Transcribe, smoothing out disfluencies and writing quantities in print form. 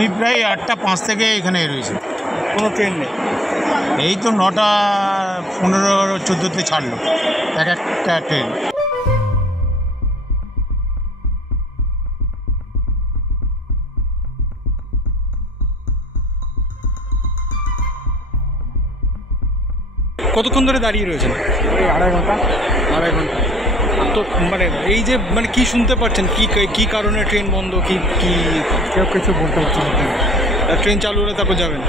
আমি প্রায় 8টা 5 থেকে এখানে রয়েছি। কোনো ট্রেন নেই? এই তো 9টা 15-14তে ছাড়লো এক একটা ট্রেন। কতক্ষণ ধরে দাঁড়িয়ে রয়েছেন? এই 2.5 ঘন্টা। 2.5 ঘন্টা। তো মানে এই যে মানে কি শুনতে পাচ্ছেন, কি কারণে ট্রেন বন্ধ, কি কেউ কিছু বলতে পারছে না। ট্রেন চালু হলে তারপর যাবেন?